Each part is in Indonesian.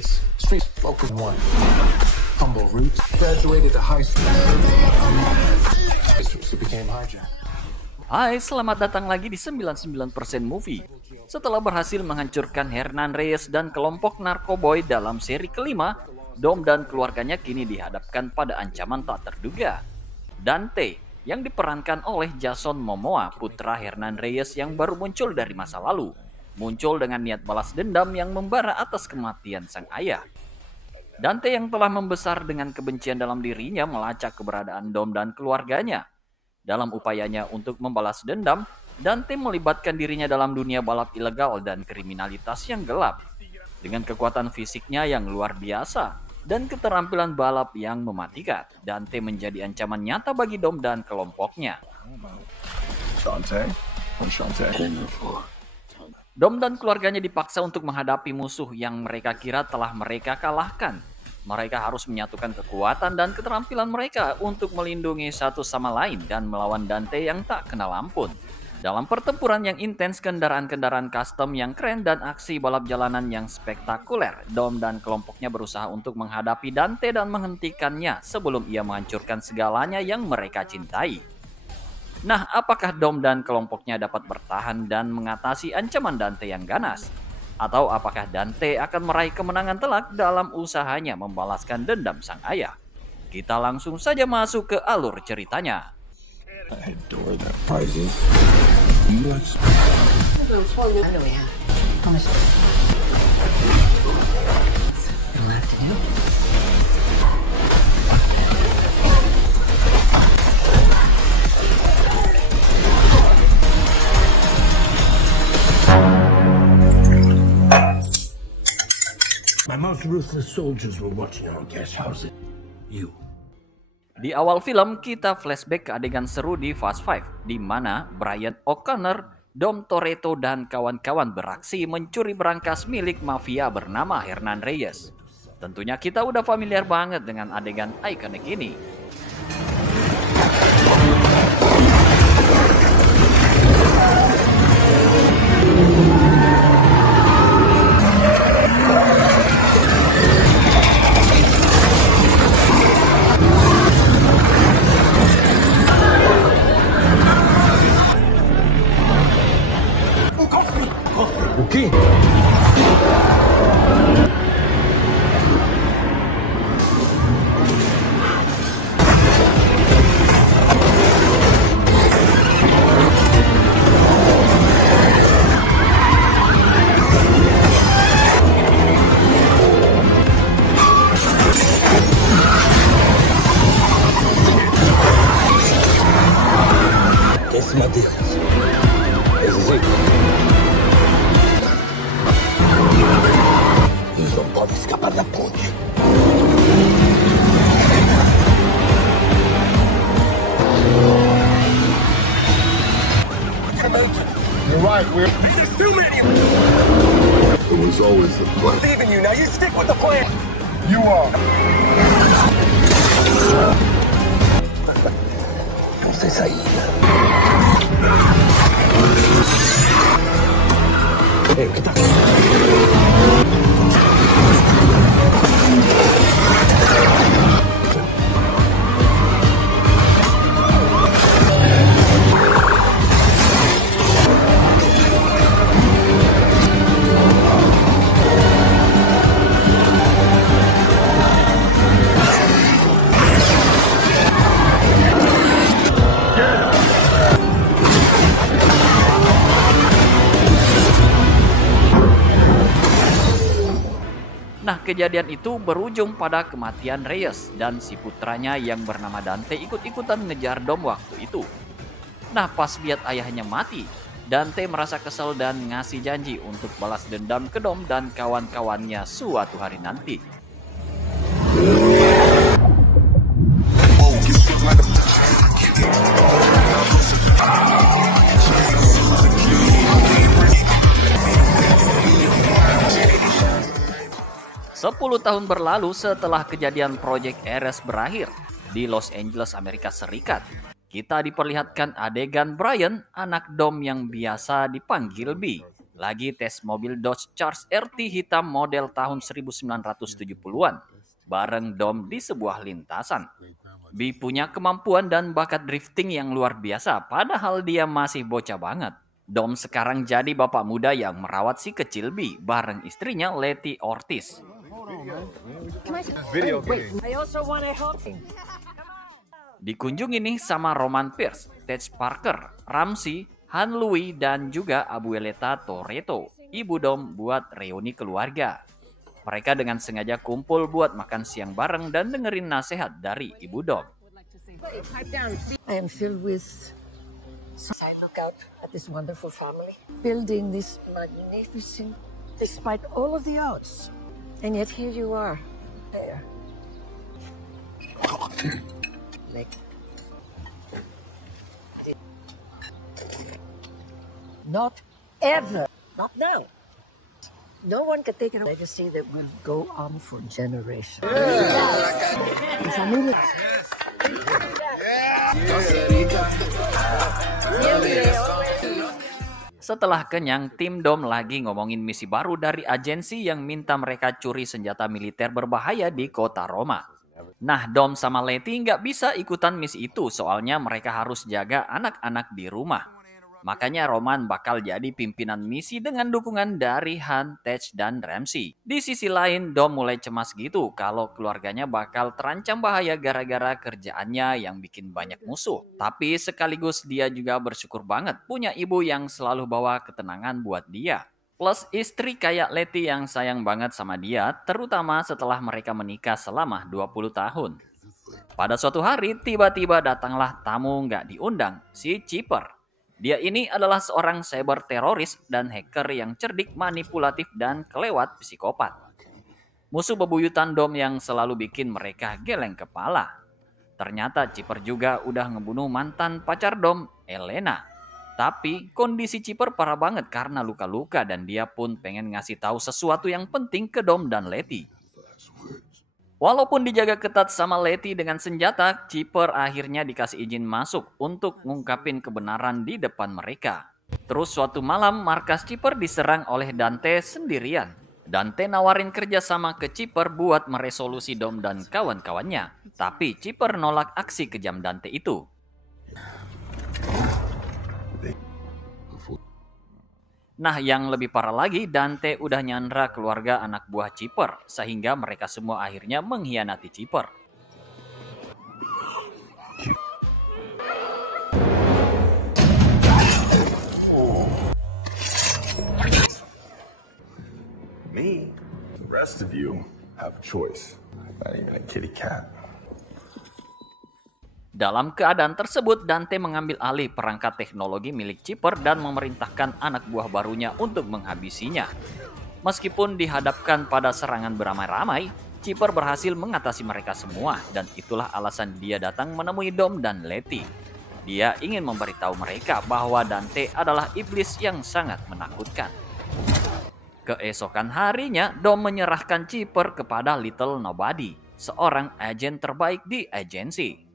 race. Street focus one. Humble roots. Graduated to high school. He became hijack. Hai, selamat datang lagi di 99% Movie. Setelah berhasil menghancurkan Hernan Reyes dan kelompok narkoboy dalam seri kelima, Dom dan keluarganya kini dihadapkan pada ancaman tak terduga. Dante, yang diperankan oleh Jason Momoa, putra Hernan Reyes yang baru muncul dari masa lalu, muncul dengan niat balas dendam yang membara atas kematian sang ayah. Dante yang telah membesar dengan kebencian dalam dirinya melacak keberadaan Dom dan keluarganya. Dalam upayanya untuk membalas dendam, Dante melibatkan dirinya dalam dunia balap ilegal dan kriminalitas yang gelap. Dengan kekuatan fisiknya yang luar biasa dan keterampilan balap yang mematikan, Dante menjadi ancaman nyata bagi Dom dan kelompoknya. Dom dan keluarganya dipaksa untuk menghadapi musuh yang mereka kira telah mereka kalahkan. Mereka harus menyatukan kekuatan dan keterampilan mereka untuk melindungi satu sama lain dan melawan Dante yang tak kenal ampun. Dalam pertempuran yang intens, kendaraan-kendaraan custom yang keren dan aksi balap jalanan yang spektakuler, Dom dan kelompoknya berusaha untuk menghadapi Dante dan menghentikannya sebelum ia menghancurkan segalanya yang mereka cintai. Nah, apakah Dom dan kelompoknya dapat bertahan dan mengatasi ancaman Dante yang ganas? Atau apakah Dante akan meraih kemenangan telak dalam usahanya membalaskan dendam sang ayah? Kita langsung saja masuk ke alur ceritanya. My most ruthless soldiers were watching our guest house. You. Di awal film, kita flashback ke adegan seru di Fast Five, di mana Brian O'Connor, Dom Toretto, dan kawan-kawan beraksi mencuri berangkas milik mafia bernama Hernan Reyes. Tentunya kita udah familiar banget dengan adegan ikonik ini. Okay. ¿Qué se me dijo? Es decir, não pode escapar da ponte. You're right, we're... There's too many! It was always the plan. I believe in you, now you stick with the plan! You are. Não sei sair. Hey, que tá... Nah, kejadian itu berujung pada kematian Reyes dan si putranya yang bernama Dante ikut-ikutan ngejar Dom waktu itu. Nah, pas lihat ayahnya mati, Dante merasa kesel dan ngasih janji untuk balas dendam ke Dom dan kawan-kawannya suatu hari nanti. 10 tahun berlalu setelah kejadian Project Ares berakhir di Los Angeles, Amerika Serikat, kita diperlihatkan adegan Brian, anak Dom yang biasa dipanggil B, lagi tes mobil Dodge Charger RT hitam model tahun 1970-an bareng Dom di sebuah lintasan. B punya kemampuan dan bakat drifting yang luar biasa, padahal dia masih bocah banget. Dom sekarang jadi bapak muda yang merawat si kecil B bareng istrinya Letty Ortiz. Dikunjungi nih sama Roman Pierce, Ted Parker, Ramsey, Han Louis, dan juga Abuelita Toretto, ibu Dom buat reuni keluarga. Mereka dengan sengaja kumpul buat makan siang bareng dan dengerin nasihat dari ibu Dom. I am filled with I look out at this wonderful family, building this magnificent, despite all of the odds. And yet here you are, there. Like, not ever, not now. No one can take it away. Legacy that will go on for generations. Setelah kenyang, tim Dom lagi ngomongin misi baru dari agensi yang minta mereka curi senjata militer berbahaya di kota Roma. Nah, Dom sama Letty nggak bisa ikutan misi itu, soalnya mereka harus jaga anak-anak di rumah. Makanya Roman bakal jadi pimpinan misi dengan dukungan dari Han, Tej, dan Ramsey. Di sisi lain, Dom mulai cemas gitu kalau keluarganya bakal terancam bahaya gara-gara kerjaannya yang bikin banyak musuh. Tapi sekaligus dia juga bersyukur banget punya ibu yang selalu bawa ketenangan buat dia. Plus istri kayak Letty yang sayang banget sama dia, terutama setelah mereka menikah selama 20 tahun. Pada suatu hari, tiba-tiba datanglah tamu nggak diundang, si Chipper. Dia ini adalah seorang cyber teroris dan hacker yang cerdik, manipulatif, dan kelewat psikopat. Musuh bebuyutan Dom yang selalu bikin mereka geleng kepala. Ternyata Chipper juga udah ngebunuh mantan pacar Dom, Elena. Tapi kondisi Chipper parah banget karena luka-luka dan dia pun pengen ngasih tahu sesuatu yang penting ke Dom dan Letty. Walaupun dijaga ketat sama Letty dengan senjata, Chipper akhirnya dikasih izin masuk untuk ngungkapin kebenaran di depan mereka. Terus suatu malam, markas Chipper diserang oleh Dante sendirian. Dante nawarin kerjasama ke Chipper buat meresolusi Dom dan kawan-kawannya. Tapi Chipper nolak aksi kejam Dante itu. Nah, yang lebih parah lagi, Dante udah nyandra keluarga anak buah Chipper, sehingga mereka semua akhirnya mengkhianati Chipper. Me? The rest of you have a choice. Not even a kitty cat. Dalam keadaan tersebut, Dante mengambil alih perangkat teknologi milik Chipper dan memerintahkan anak buah barunya untuk menghabisinya. Meskipun dihadapkan pada serangan beramai-ramai, Chipper berhasil mengatasi mereka semua dan itulah alasan dia datang menemui Dom dan Letty. Dia ingin memberitahu mereka bahwa Dante adalah iblis yang sangat menakutkan. Keesokan harinya, Dom menyerahkan Chipper kepada Little Nobody, seorang agen terbaik di agensi.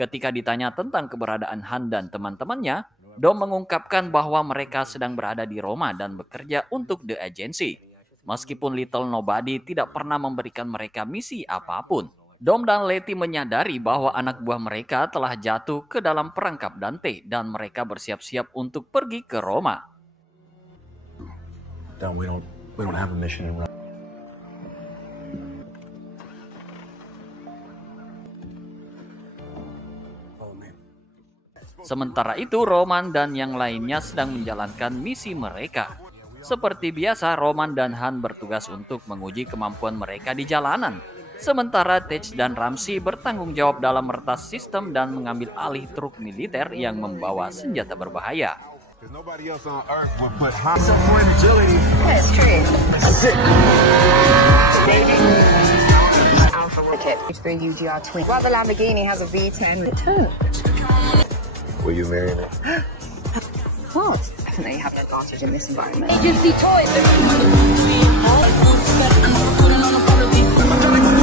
Ketika ditanya tentang keberadaan Han dan teman-temannya, Dom mengungkapkan bahwa mereka sedang berada di Roma dan bekerja untuk The Agency. Meskipun Little Nobody tidak pernah memberikan mereka misi apapun, Dom dan Letty menyadari bahwa anak buah mereka telah jatuh ke dalam perangkap Dante dan mereka bersiap-siap untuk pergi ke Roma. We don't have a mission in Rome. Sementara itu, Roman dan yang lainnya sedang menjalankan misi mereka. Seperti biasa, Roman dan Han bertugas untuk menguji kemampuan mereka di jalanan. Sementara Tej dan Ramsey bertanggung jawab dalam meretas sistem dan mengambil alih truk militer yang membawa senjata berbahaya. While the Lamborghini has a V10 return. Will you marry me? What? Definitely have an advantage in this environment. Agency toys.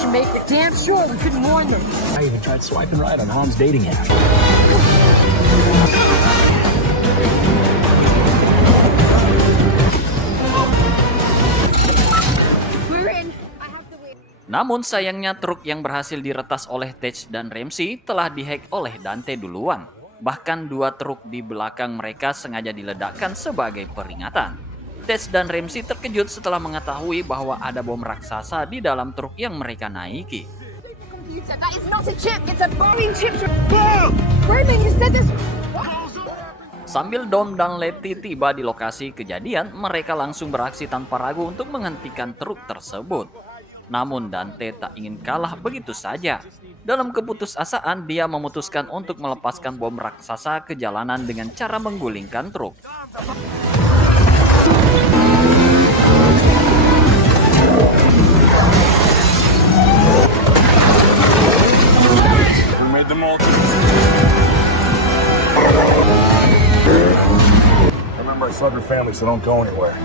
Make it damn sure we couldn't warn them. I even tried swiping right on Han's dating app. Namun sayangnya truk yang berhasil diretas oleh Tej dan Ramsey telah dihack oleh Dante duluan. Bahkan 2 truk di belakang mereka sengaja diledakkan sebagai peringatan. Tej dan Ramsey terkejut setelah mengetahui bahwa ada bom raksasa di dalam truk yang mereka naiki. That is not a chip, it's a bombing chip. Roman, you said this. Sambil Dom dan Letty tiba di lokasi kejadian, mereka langsung beraksi tanpa ragu untuk menghentikan truk tersebut. Namun Dante tak ingin kalah begitu saja. Dalam keputusasaan, dia memutuskan untuk melepaskan bom raksasa ke jalanan dengan cara menggulingkan truk. We made them all. Remember, I love your family, so don't go anywhere.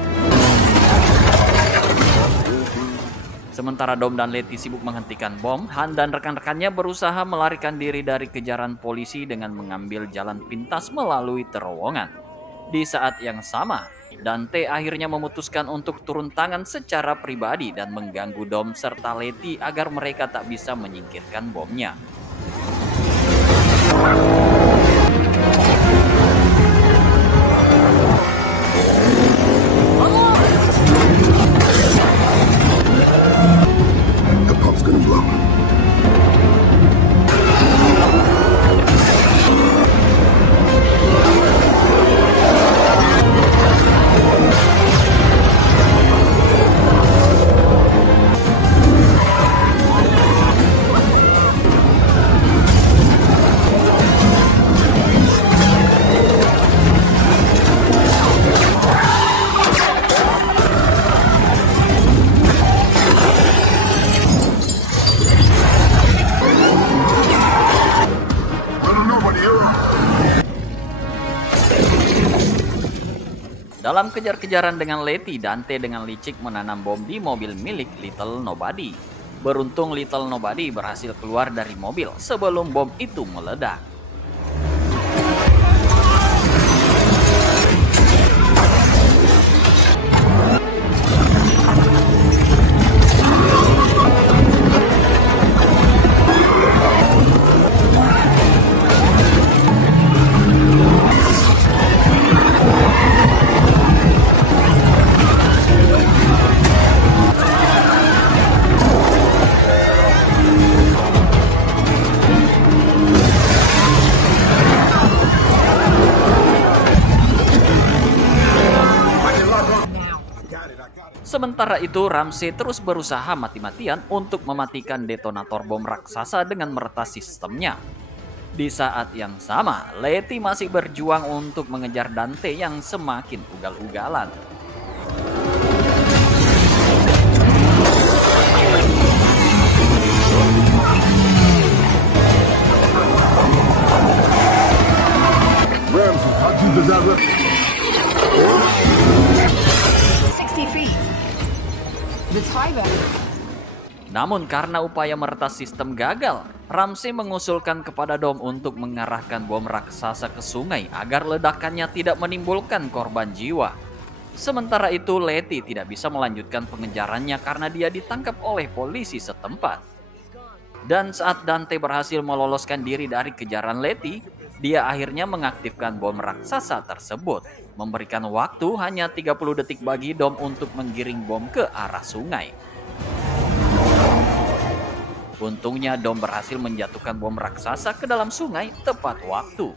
Sementara Dom dan Letty sibuk menghentikan bom, Han dan rekan-rekannya berusaha melarikan diri dari kejaran polisi dengan mengambil jalan pintas melalui terowongan. Di saat yang sama, Dante akhirnya memutuskan untuk turun tangan secara pribadi dan mengganggu Dom serta Letty agar mereka tak bisa menyingkirkan bomnya. The pump's gonna blow. Dalam kejar-kejaran dengan Letty, Dante dengan licik menanam bom di mobil milik Little Nobody. Beruntung Little Nobody berhasil keluar dari mobil sebelum bom itu meledak. Sementara itu, Ramsey terus berusaha mati-matian untuk mematikan detonator bom raksasa dengan meretas sistemnya. Di saat yang sama, Letty masih berjuang untuk mengejar Dante yang semakin ugal-ugalan. Ramsey, how deep does that look? 60 feet. The timer. Namun karena upaya meretas sistem gagal, Ramsey mengusulkan kepada Dom untuk mengarahkan bom raksasa ke sungai agar ledakannya tidak menimbulkan korban jiwa. Sementara itu, Letty tidak bisa melanjutkan pengejarannya karena dia ditangkap oleh polisi setempat. Dan saat Dante berhasil meloloskan diri dari kejaran Letty, dia akhirnya mengaktifkan bom raksasa tersebut, memberikan waktu hanya 30 detik bagi Dom untuk menggiring bom ke arah sungai. Untungnya Dom berhasil menjatuhkan bom raksasa ke dalam sungai tepat waktu.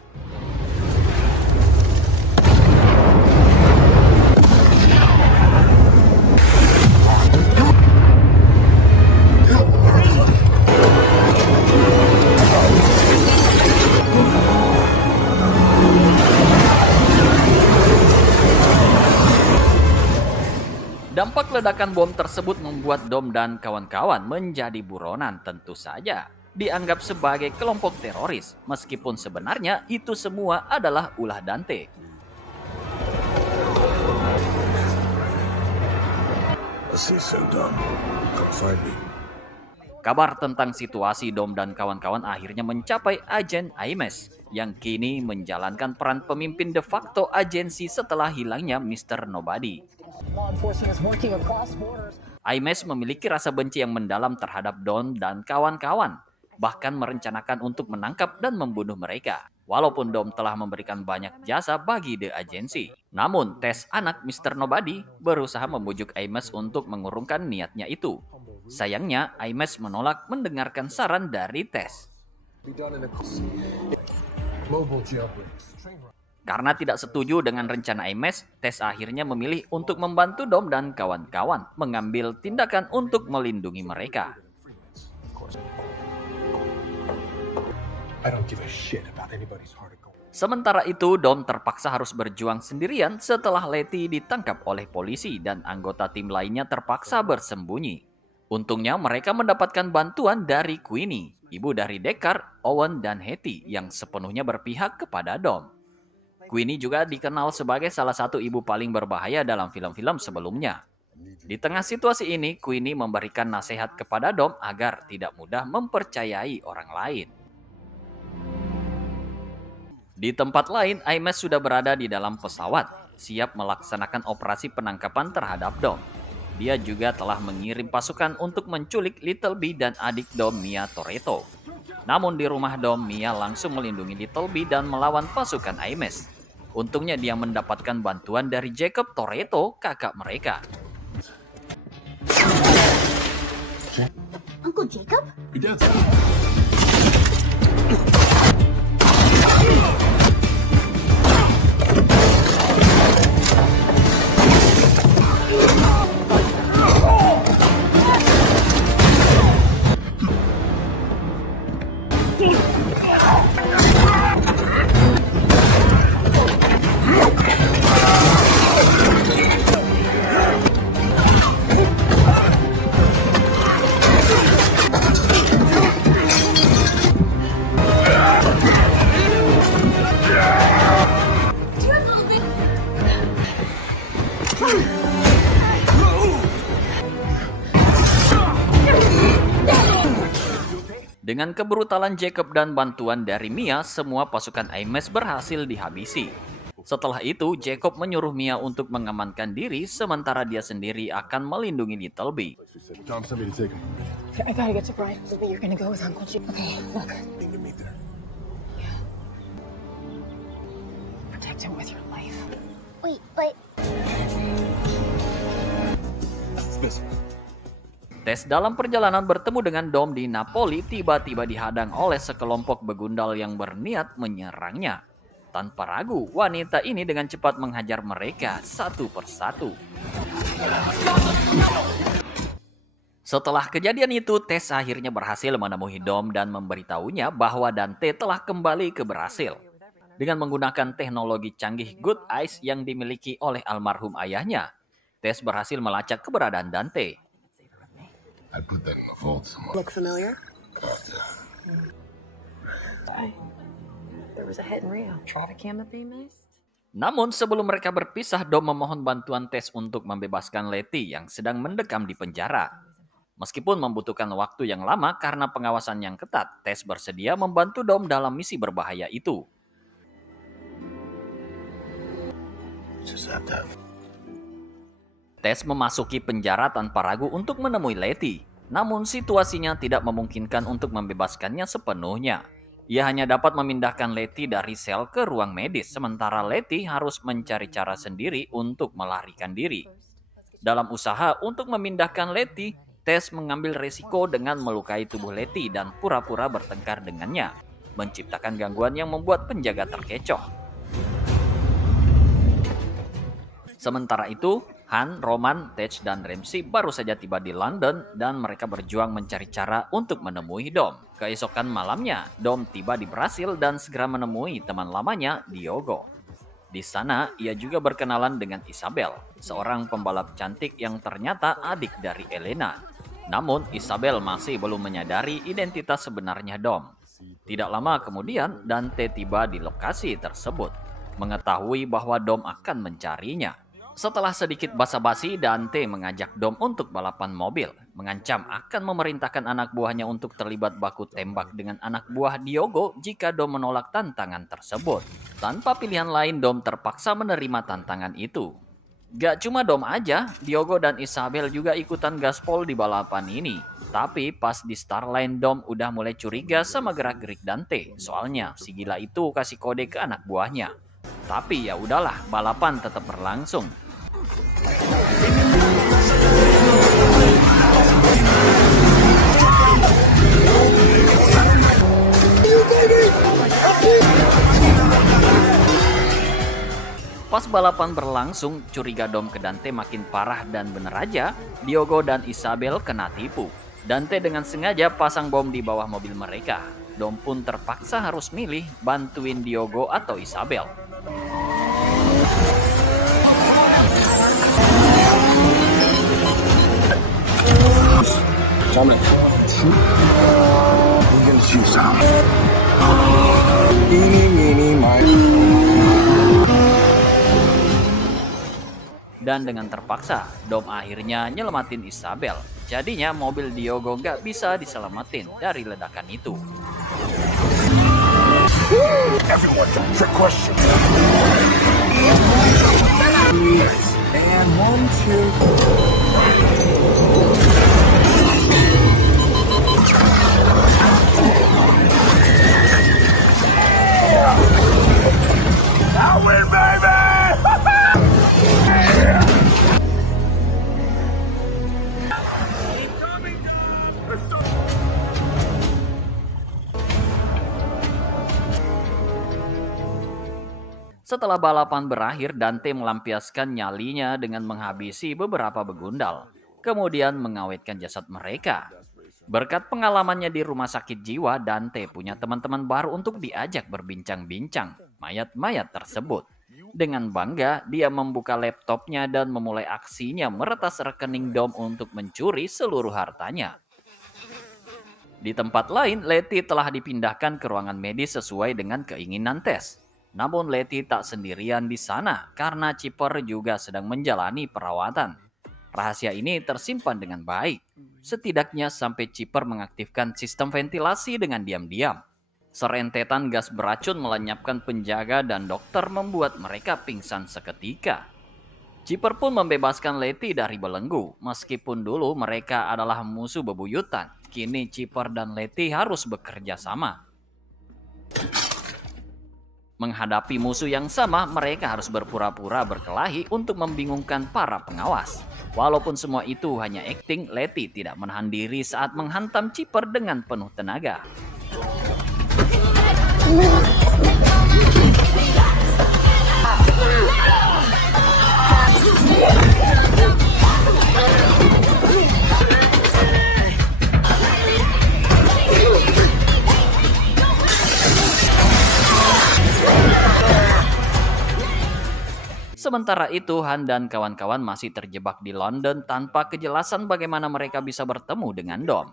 Dampak ledakan bom tersebut membuat Dom dan kawan-kawan menjadi buronan, tentu saja dianggap sebagai kelompok teroris, meskipun sebenarnya itu semua adalah ulah Dante. Kabar tentang situasi Dom dan kawan-kawan akhirnya mencapai Agen Ames, yang kini menjalankan peran pemimpin de facto agensi setelah hilangnya Mr. Nobody. Imes memiliki rasa benci yang mendalam terhadap Dom dan kawan-kawan, bahkan merencanakan untuk menangkap dan membunuh mereka. Walaupun Dom telah memberikan banyak jasa bagi The Agency. Namun, Tess, anak Mr. Nobody, berusaha membujuk Imes untuk mengurungkan niatnya itu. Sayangnya, Imes menolak mendengarkan saran dari Tess. Karena tidak setuju dengan rencana Imes, Tess akhirnya memilih untuk membantu Dom dan kawan-kawan mengambil tindakan untuk melindungi mereka. Sementara itu, Dom terpaksa harus berjuang sendirian setelah Letty ditangkap oleh polisi dan anggota tim lainnya terpaksa bersembunyi. Untungnya mereka mendapatkan bantuan dari Queenie, ibu dari Deckard, Owen, dan Hetty yang sepenuhnya berpihak kepada Dom. Queenie juga dikenal sebagai salah satu ibu paling berbahaya dalam film-film sebelumnya. Di tengah situasi ini, Queenie memberikan nasihat kepada Dom agar tidak mudah mempercayai orang lain. Di tempat lain, Imes sudah berada di dalam pesawat, siap melaksanakan operasi penangkapan terhadap Dom. Dia juga telah mengirim pasukan untuk menculik Little B dan adik Dom, Mia Toretto. Namun di rumah Dom, Mia langsung melindungi Little B dan melawan pasukan Imes. Untungnya dia mendapatkan bantuan dari Jacob Toretto, kakak mereka. Uncle Jacob? Dengan kebrutalan Jacob dan bantuan dari Mia, semua pasukan Imes berhasil dihabisi. Setelah itu, Jacob menyuruh Mia untuk mengamankan diri, sementara dia sendiri akan melindungi Little B. Tom, send me to take him. I gotta get to Brian. Maybe you're gonna go with Uncle Jim. Okay, look. Need to meet there. Protect him with your life. Wait, but It's this one. Tess dalam perjalanan bertemu dengan Dom di Napoli tiba-tiba dihadang oleh sekelompok begundal yang berniat menyerangnya. Tanpa ragu, wanita ini dengan cepat menghajar mereka satu persatu. Setelah kejadian itu, Tess akhirnya berhasil menemui Dom dan memberitahunya bahwa Dante telah kembali ke Brasil. Dengan menggunakan teknologi canggih Good Eyes yang dimiliki oleh almarhum ayahnya, Tess berhasil melacak keberadaan Dante. I put that in the vault somewhere. Look familiar? There was a hit in Rio. Trafficking that they missed? Namun sebelum mereka berpisah, Dom memohon bantuan Tess untuk membebaskan Letty yang sedang mendekam di penjara. Meskipun membutuhkan waktu yang lama karena pengawasan yang ketat, Tess bersedia membantu Dom dalam misi berbahaya itu. Just have to have Tess memasuki penjara tanpa ragu untuk menemui Letty. Namun situasinya tidak memungkinkan untuk membebaskannya sepenuhnya. Ia hanya dapat memindahkan Letty dari sel ke ruang medis, sementara Letty harus mencari cara sendiri untuk melarikan diri. Dalam usaha untuk memindahkan Letty, Tess mengambil resiko dengan melukai tubuh Letty dan pura-pura bertengkar dengannya, menciptakan gangguan yang membuat penjaga terkecoh. Sementara itu, Han, Roman, Tej, dan Ramsey baru saja tiba di London dan mereka berjuang mencari cara untuk menemui Dom. Keesokan malamnya, Dom tiba di Brasil dan segera menemui teman lamanya, Diogo. Di sana, ia juga berkenalan dengan Isabel, seorang pembalap cantik yang ternyata adik dari Elena. Namun, Isabel masih belum menyadari identitas sebenarnya Dom. Tidak lama kemudian, Dante tiba di lokasi tersebut, mengetahui bahwa Dom akan mencarinya. Setelah sedikit basa-basi, Dante mengajak Dom untuk balapan mobil, mengancam akan memerintahkan anak buahnya untuk terlibat baku tembak dengan anak buah Diogo jika Dom menolak tantangan tersebut. Tanpa pilihan lain, Dom terpaksa menerima tantangan itu. Gak cuma Dom aja, Diogo dan Isabel juga ikutan gaspol di balapan ini. Tapi pas di Starline, Dom udah mulai curiga sama gerak-gerik Dante. Soalnya si gila itu kasih kode ke anak buahnya. Tapi ya udahlah, balapan tetap berlangsung. Pas balapan berlangsung, curiga Dom ke Dante makin parah dan bener aja, Diogo dan Isabel kena tipu. Dante dengan sengaja pasang bom di bawah mobil mereka. Dom pun terpaksa harus milih bantuin Diogo atau Isabel. Dan dengan terpaksa, Dom akhirnya nyelamatin Isabel. Jadinya mobil Diogo nggak bisa diselamatin dari ledakan itu. Everyone, trick question. And 1, 2. I win, baby! Setelah balapan berakhir, Dante melampiaskan nyalinya dengan menghabisi beberapa begundal, kemudian mengawetkan jasad mereka. Berkat pengalamannya di rumah sakit jiwa, Dante punya teman-teman baru untuk diajak berbincang-bincang mayat-mayat tersebut. Dengan bangga, dia membuka laptopnya dan memulai aksinya meretas rekening Dom untuk mencuri seluruh hartanya. Di tempat lain, Letty telah dipindahkan ke ruangan medis sesuai dengan keinginan Tess. Namun Letty tak sendirian di sana karena Chipper juga sedang menjalani perawatan. Rahasia ini tersimpan dengan baik, setidaknya sampai Chipper mengaktifkan sistem ventilasi dengan diam-diam. Serentetan gas beracun melenyapkan penjaga dan dokter membuat mereka pingsan seketika. Chipper pun membebaskan Letty dari belenggu. Meskipun dulu mereka adalah musuh bebuyutan, kini Chipper dan Letty harus bekerja sama. Menghadapi musuh yang sama, mereka harus berpura-pura berkelahi untuk membingungkan para pengawas. Walaupun semua itu hanya akting, Letty tidak menahan diri saat menghantam Chipper dengan penuh tenaga. Sementara itu, Han dan kawan-kawan masih terjebak di London tanpa kejelasan bagaimana mereka bisa bertemu dengan Dom.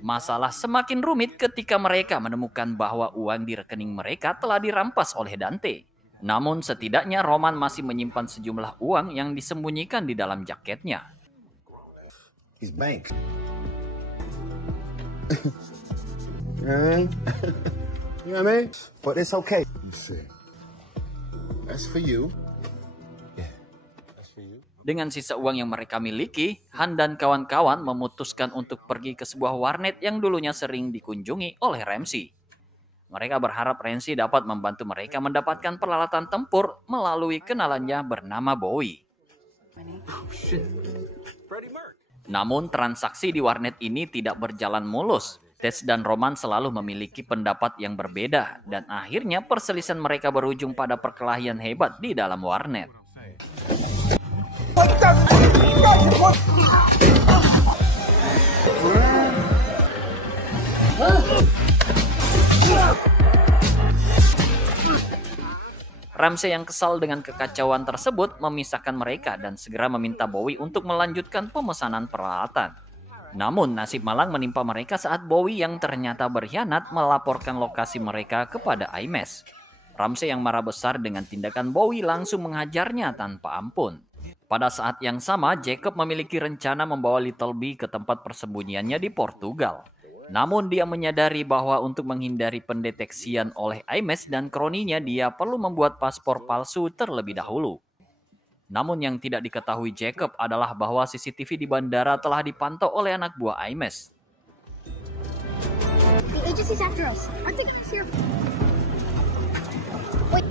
Masalah semakin rumit ketika mereka menemukan bahwa uang di rekening mereka telah dirampas oleh Dante. Namun setidaknya Roman masih menyimpan sejumlah uang yang disembunyikan di dalam jaketnya. He's bank. You know what I mean? But it's okay. You see. That's for you. Dengan sisa uang yang mereka miliki, Han dan kawan-kawan memutuskan untuk pergi ke sebuah warnet yang dulunya sering dikunjungi oleh Ramsey. Mereka berharap Ramsey dapat membantu mereka mendapatkan peralatan tempur melalui kenalannya bernama Bowie. Namun transaksi di warnet ini tidak berjalan mulus. Tess dan Roman selalu memiliki pendapat yang berbeda dan akhirnya perselisihan mereka berujung pada perkelahian hebat di dalam warnet. Ramsey yang kesal dengan kekacauan tersebut memisahkan mereka dan segera meminta Bowie untuk melanjutkan pemesanan peralatan. Namun nasib malang menimpa mereka saat Bowie yang ternyata berkhianat melaporkan lokasi mereka kepada IMAS. Ramsey yang marah besar dengan tindakan Bowie langsung menghajarnya tanpa ampun. Pada saat yang sama, Jacob memiliki rencana membawa Little B ke tempat persembunyiannya di Portugal. Namun dia menyadari bahwa untuk menghindari pendeteksian oleh IMAS dan kroninya, dia perlu membuat paspor palsu terlebih dahulu. Namun yang tidak diketahui Jacob adalah bahwa CCTV di bandara telah dipantau oleh anak buah Imes. The agency's after us. Aren't they gonna hear? Wait.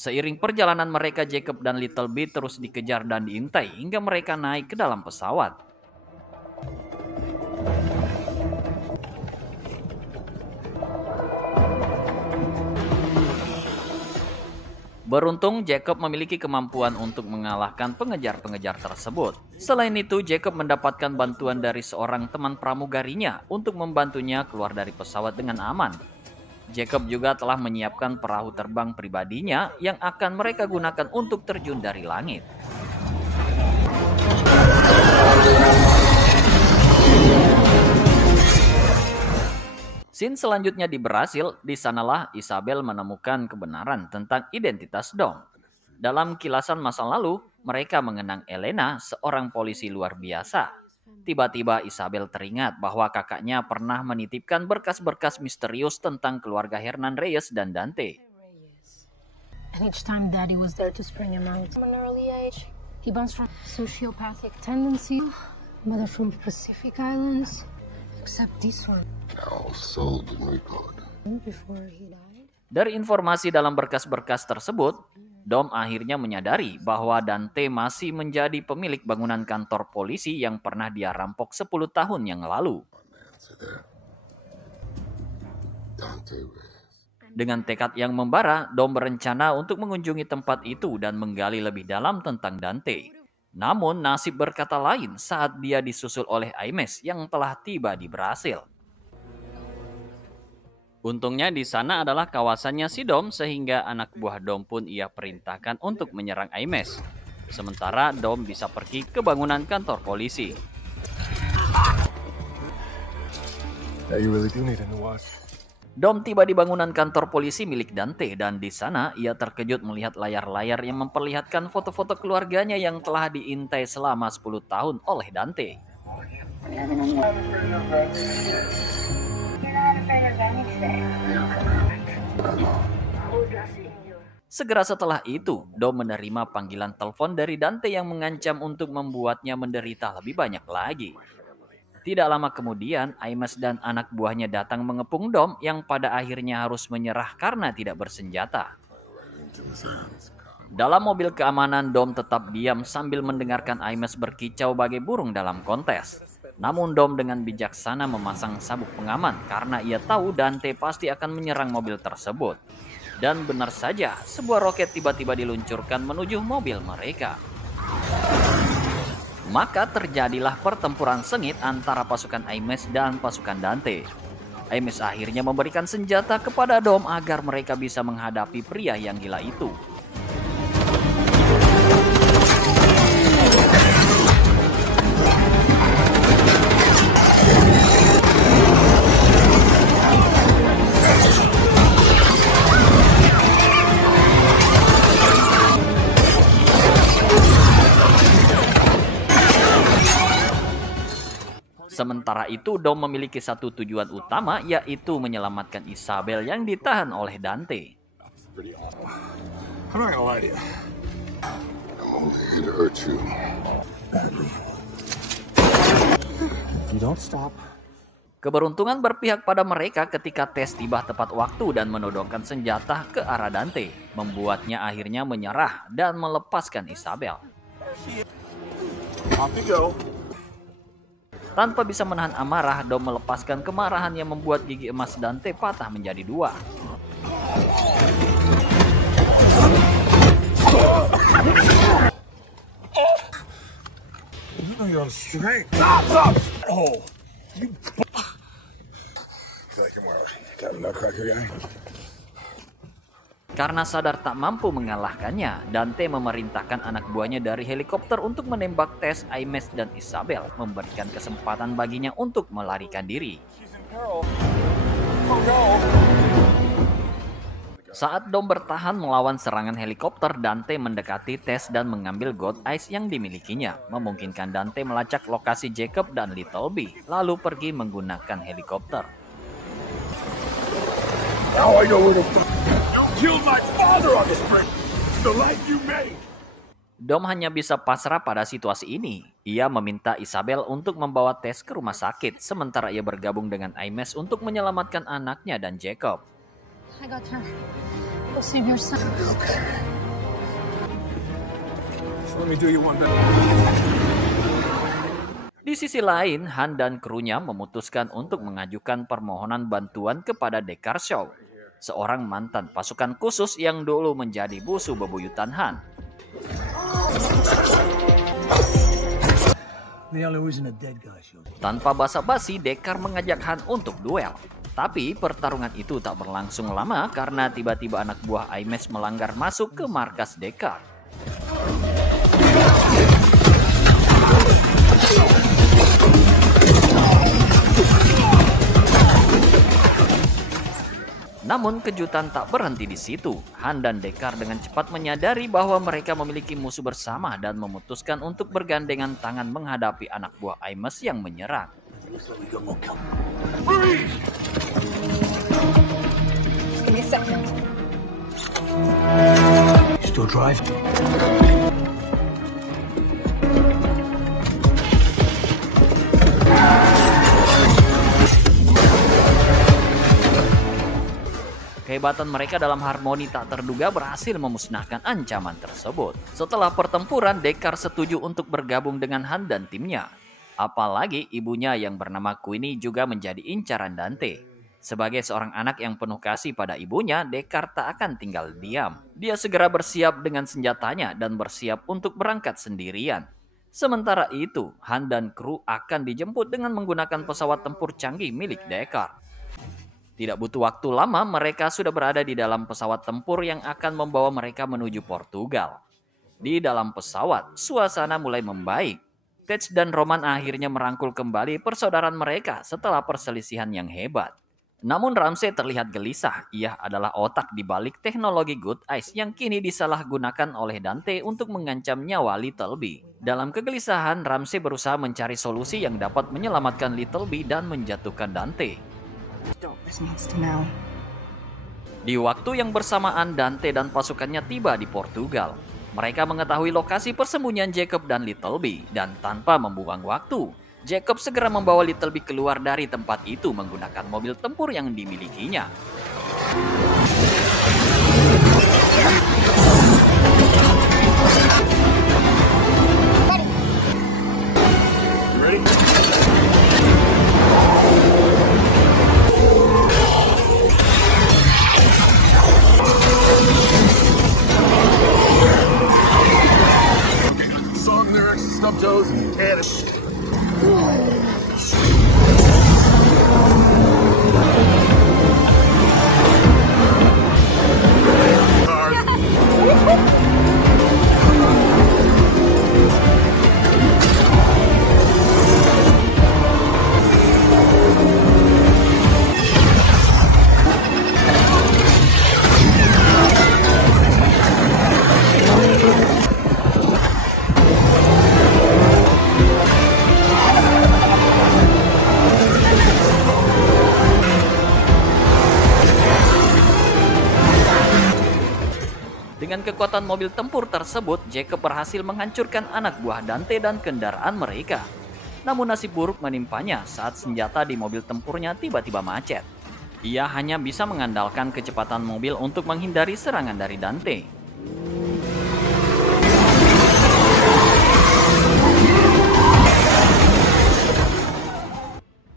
Seiring perjalanan mereka, Jacob dan Little B terus dikejar dan diintai hingga mereka naik ke dalam pesawat. Beruntung, Jacob memiliki kemampuan untuk mengalahkan pengejar-pengejar tersebut. Selain itu, Jacob mendapatkan bantuan dari seorang teman pramugarinya untuk membantunya keluar dari pesawat dengan aman. Jacob juga telah menyiapkan perahu terbang pribadinya yang akan mereka gunakan untuk terjun dari langit. Scene selanjutnya di Brasil, di sanalah Isabel menemukan kebenaran tentang identitas Dom. Dalam kilasan masa lalu, mereka mengenang Elena, seorang polisi luar biasa. Tiba-tiba Isabel teringat bahwa kakaknya pernah menitipkan berkas-berkas misterius tentang keluarga Hernan Reyes dan Dante. And each time Daddy was there to spring him out. From an early age, he bounced from sociopathic tendency, mother from Pacific Islands, except this one. Before he died. Dari informasi dalam berkas-berkas tersebut, Dom akhirnya menyadari bahwa Dante masih menjadi pemilik bangunan kantor polisi yang pernah dia rampok 10 tahun yang lalu. Dengan tekad yang membara, Dom berencana untuk mengunjungi tempat itu dan menggali lebih dalam tentang Dante. Namun nasib berkata lain saat dia disusul oleh Imes yang telah tiba di Brasil. Untungnya di sana adalah kawasannya si Dom sehingga anak buah Dom pun ia perintahkan untuk menyerang Imes. Sementara Dom bisa pergi ke bangunan kantor polisi. Dom tiba di bangunan kantor polisi milik Dante dan di sana ia terkejut melihat layar-layar yang memperlihatkan foto-foto keluarganya yang telah diintai selama 10 tahun oleh Dante. Segera setelah itu, Dom menerima panggilan telepon dari Dante yang mengancam untuk membuatnya menderita lebih banyak lagi. Tidak lama kemudian, Imes dan anak buahnya datang mengepung Dom yang pada akhirnya harus menyerah karena tidak bersenjata. Dalam mobil keamanan, Dom tetap diam sambil mendengarkan Imes berkicau bagai burung dalam kontes. Namun Dom dengan bijaksana memasang sabuk pengaman karena ia tahu Dante pasti akan menyerang mobil tersebut. Dan benar saja, sebuah roket tiba-tiba diluncurkan menuju mobil mereka. Maka terjadilah pertempuran sengit antara pasukan Imes dan pasukan Dante. Imes akhirnya memberikan senjata kepada Dom agar mereka bisa menghadapi pria yang gila itu. Sementara itu, Dom memiliki satu tujuan utama, yaitu menyelamatkan Isabel yang ditahan oleh Dante. I'm not gonna lie to you. I'm only here to hurt you. If you don't stop. Keberuntungan berpihak pada mereka ketika Tess tiba tepat waktu dan menodongkan senjata ke arah Dante, membuatnya akhirnya menyerah dan melepaskan Isabel. Off you go. Tanpa bisa menahan amarah, Dom melepaskan kemarahan yang membuat gigi emas Dante patah menjadi dua. You know you're on strength. Stop! Oh, you. Feel like you're more like a nutcracker guy. Karena sadar tak mampu mengalahkannya, Dante memerintahkan anak buahnya dari helikopter untuk menembak Tess, Imes, dan Isabel, memberikan kesempatan baginya untuk melarikan diri. Saat Dom bertahan melawan serangan helikopter, Dante mendekati Tess dan mengambil God Eyes yang dimilikinya, memungkinkan Dante melacak lokasi Jacob dan Little B, lalu pergi menggunakan helikopter. Now I know where to. You killed my father on this bridge. The life you made. Dom hanya bisa pasrah pada situasi ini. Ia meminta Isabel untuk membawa Tess ke rumah sakit, sementara ia bergabung dengan Imes untuk menyelamatkan anaknya dan Jacob. I got her. Go save your son. So let me do you one better. Di sisi lain, Han dan krunya memutuskan untuk mengajukan permohonan bantuan kepada Deckard Shaw, seorang mantan pasukan khusus yang dulu menjadi musuh bebuyutan Han. Tanpa basa-basi, Deckard mengajak Han untuk duel. Tapi pertarungan itu tak berlangsung lama karena tiba-tiba anak buah Imes melanggar masuk ke markas Deckard. Namun kejutan tak berhenti di situ. Han dan Deckard dengan cepat menyadari bahwa mereka memiliki musuh bersama dan memutuskan untuk bergandengan tangan menghadapi anak buah Imes yang menyerang. Give me a second. Still drive? Kehebatan mereka dalam harmoni tak terduga berhasil memusnahkan ancaman tersebut. Setelah pertempuran, Deckard setuju untuk bergabung dengan Han dan timnya. Apalagi ibunya yang bernama Queenie juga menjadi incaran Dante. Sebagai seorang anak yang penuh kasih pada ibunya, Deckard tak akan tinggal diam. Dia segera bersiap dengan senjatanya dan bersiap untuk berangkat sendirian. Sementara itu, Han dan kru akan dijemput dengan menggunakan pesawat tempur canggih milik Deckard. Tidak butuh waktu lama, mereka sudah berada di dalam pesawat tempur yang akan membawa mereka menuju Portugal. Di dalam pesawat, suasana mulai membaik. Tess dan Roman akhirnya merangkul kembali persaudaraan mereka setelah perselisihan yang hebat. Namun Ramsey terlihat gelisah. Ia adalah otak di balik teknologi Good Eyes yang kini disalahgunakan oleh Dante untuk mengancam nyawa Littleby. Dalam kegelisahan, Ramsey berusaha mencari solusi yang dapat menyelamatkan Littleby dan menjatuhkan Dante. Di waktu yang bersamaan, Dante dan pasukannya tiba di Portugal. Mereka mengetahui lokasi persembunyian Jacob dan Littleby, dan tanpa membuang waktu, Jacob segera membawa Littleby keluar dari tempat itu menggunakan mobil tempur yang dimilikinya. Toes and tennis. Dengan kekuatan mobil tempur tersebut, Jacob berhasil menghancurkan anak buah Dante dan kendaraan mereka. Namun nasib buruk menimpanya saat senjata di mobil tempurnya tiba-tiba macet. Ia hanya bisa mengandalkan kecepatan mobil untuk menghindari serangan dari Dante.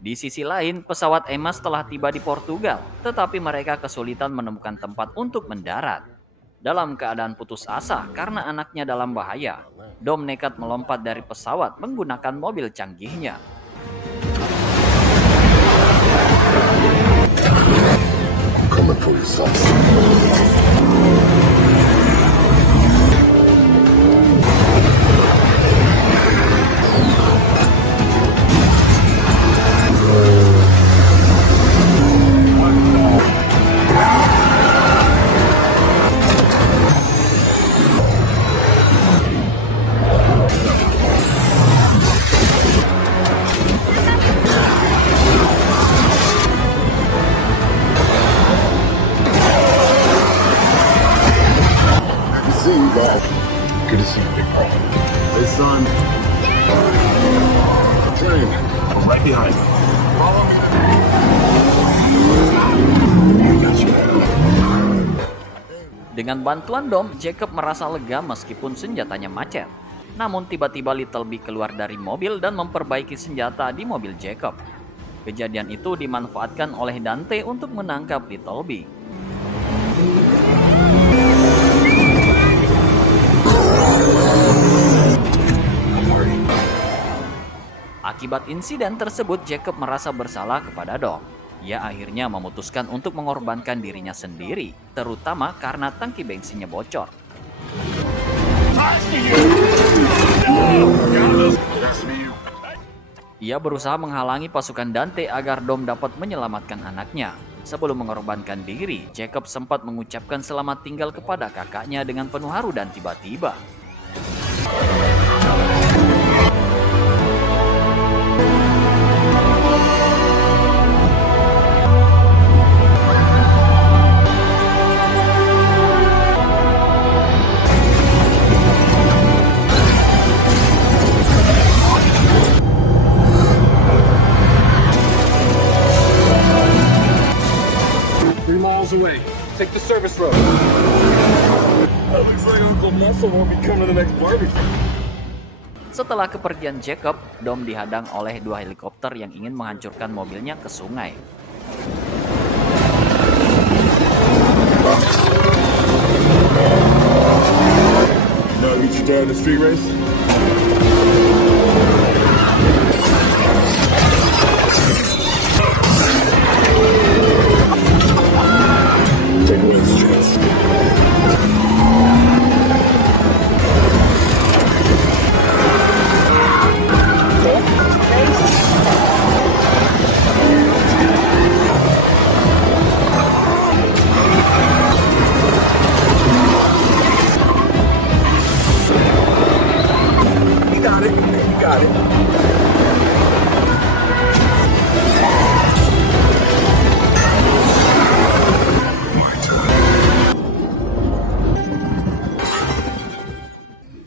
Di sisi lain, pesawat Emas telah tiba di Portugal, tetapi mereka kesulitan menemukan tempat untuk mendarat. Dalam keadaan putus asa karena anaknya dalam bahaya, Dom nekat melompat dari pesawat menggunakan mobil canggihnya. Coming for you, son. behind me. Follow me. Dengan bantuan Dom, Jacob merasa lega meskipun senjatanya macet. Namun tiba-tiba Littleby keluar dari mobil dan memperbaiki senjata di mobil Jacob. Kejadian itu dimanfaatkan oleh Dante untuk menangkap Littleby. Akibat insiden tersebut, Jacob merasa bersalah kepada Dom. Ia akhirnya memutuskan untuk mengorbankan dirinya sendiri, terutama karena tangki bensinnya bocor. Ia berusaha menghalangi pasukan Dante agar Dom dapat menyelamatkan anaknya. Sebelum mengorbankan diri, Jacob sempat mengucapkan selamat tinggal kepada kakaknya dengan penuh haru dan tiba-tiba away. Take the service road. That looks like Uncle Muscle won't be coming to the next barbecue. Setelah kepergian Jacob, Dom dihadang oleh 2 helikopter yang ingin menghancurkan mobilnya ke sungai. Now meet your dad in the street race.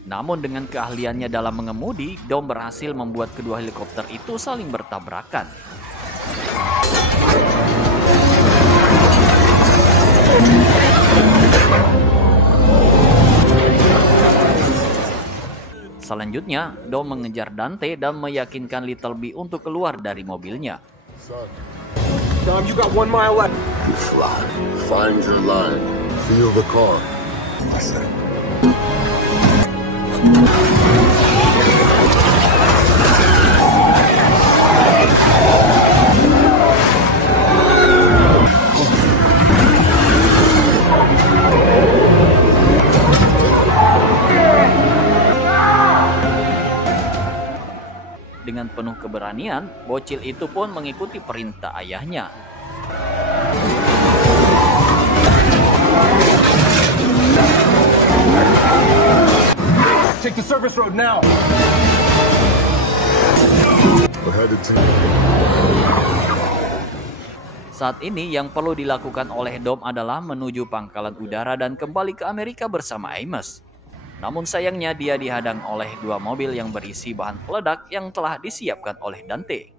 Namun dengan keahliannya dalam mengemudi, Dom berhasil membuat kedua helikopter itu saling bertabrakan. Selanjutnya, Dom mengejar Dante dan meyakinkan Littleby untuk keluar dari mobilnya. Dom, you got 1 mile left. You fly. Find your line. Feel the car. Listen. Dengan penuh keberanian, bocil itu pun mengikuti perintah ayahnya. Take the service road now. Saat ini yang perlu dilakukan oleh Dom adalah menuju pangkalan udara dan kembali ke Amerika bersama Amos. Namun sayangnya dia dihadang oleh 2 mobil yang berisi bahan peledak yang telah disiapkan oleh Dante.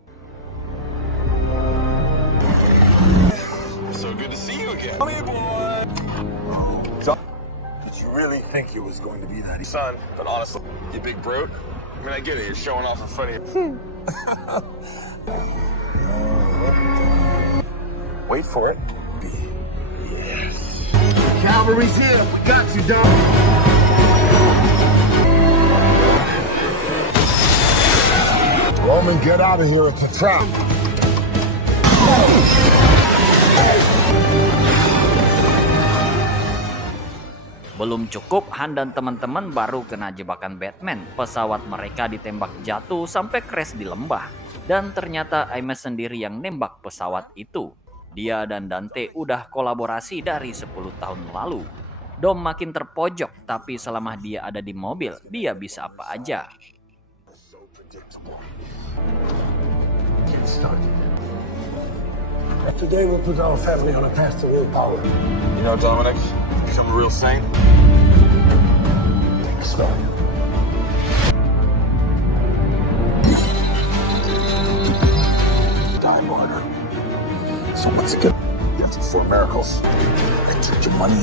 So good to see you again. Hey, boy. Did you really think you was going to be that son? But honestly, you big brute. I mean, I get it. You're showing off in front of you. Wait for it. Yes. Cavalry's here. We got you, Dom. Roman, get out of here. It's a trap. Belum cukup, Han dan teman-teman baru kena jebakan Batman. Pesawat mereka ditembak jatuh sampai crash di lembah. Dan ternyata Amos sendiri yang nembak pesawat itu. Dia dan Dante udah kolaborasi dari 10 tahun lalu. Dom makin terpojok, tapi selama dia ada di mobil, dia bisa apa aja. Today we'll put our family on a path to willpower. You know, Dominic, become a real saint. Smell you. So once again, you have to perform miracles. They took your money.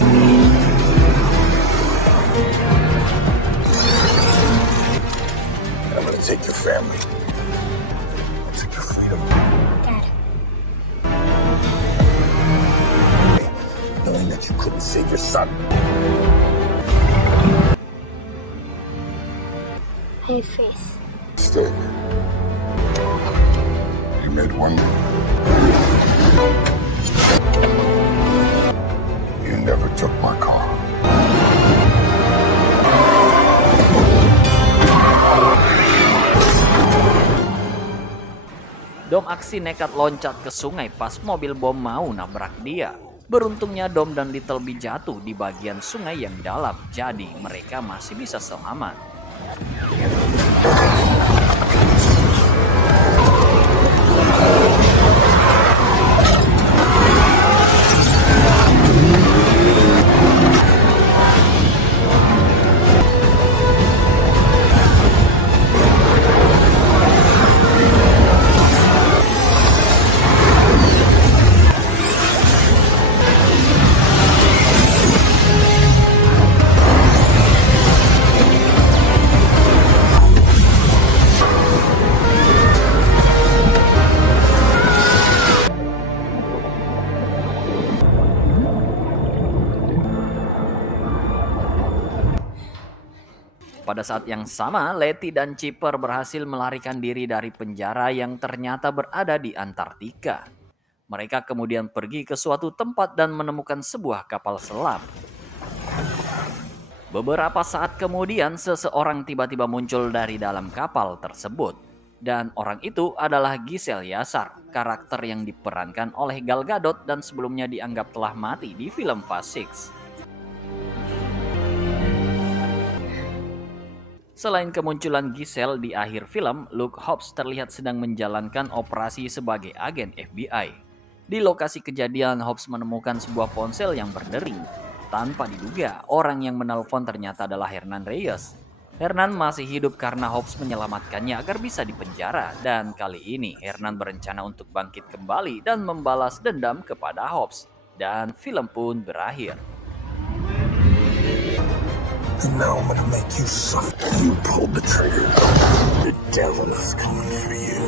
I'm gonna take your family. I'll take your freedom. Dad. Knowing that you couldn't save your son. I have faith. Instead, you made one. You never took my car. Dom aksi nekat loncat ke sungai pas mobil bom mau nabrak dia. Beruntungnya Dom dan Littleby jatuh di bagian sungai yang dalam, jadi mereka masih bisa selamat. Pada saat yang sama, Letty dan Chipper berhasil melarikan diri dari penjara yang ternyata berada di Antartika. Mereka kemudian pergi ke suatu tempat dan menemukan sebuah kapal selam. Beberapa saat kemudian, seseorang tiba-tiba muncul dari dalam kapal tersebut. Dan orang itu adalah Giselle Yasar, karakter yang diperankan oleh Gal Gadot dan sebelumnya dianggap telah mati di film Fast Six. Selain kemunculan Giselle di akhir film, Luke Hobbs terlihat sedang menjalankan operasi sebagai agen FBI. Di lokasi kejadian, Hobbs menemukan sebuah ponsel yang berdering. Tanpa diduga, orang yang menelpon ternyata adalah Hernan Reyes. Hernan masih hidup karena Hobbs menyelamatkannya agar bisa dipenjara. Dan kali ini, Hernan berencana untuk bangkit kembali dan membalas dendam kepada Hobbs. Dan film pun berakhir. And now I'm gonna make you suffer. You pulled the trigger. The devil is coming for you.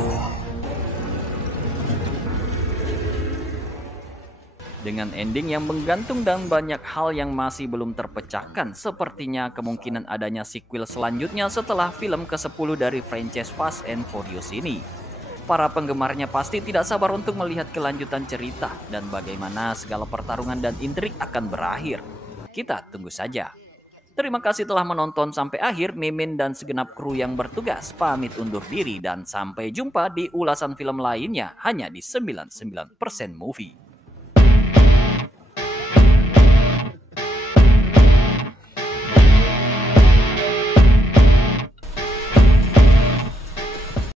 Dengan ending yang menggantung dan banyak hal yang masih belum terpecahkan, sepertinya kemungkinan adanya sequel selanjutnya setelah film ke-10 dari franchise Fast and Furious ini. Para penggemarnya pasti tidak sabar untuk melihat kelanjutan cerita dan bagaimana segala pertarungan dan intrik akan berakhir. Kita tunggu saja. Terima kasih telah menonton sampai akhir. Mimin dan segenap kru yang bertugas pamit undur diri dan sampai jumpa di ulasan film lainnya hanya di 99% Movie.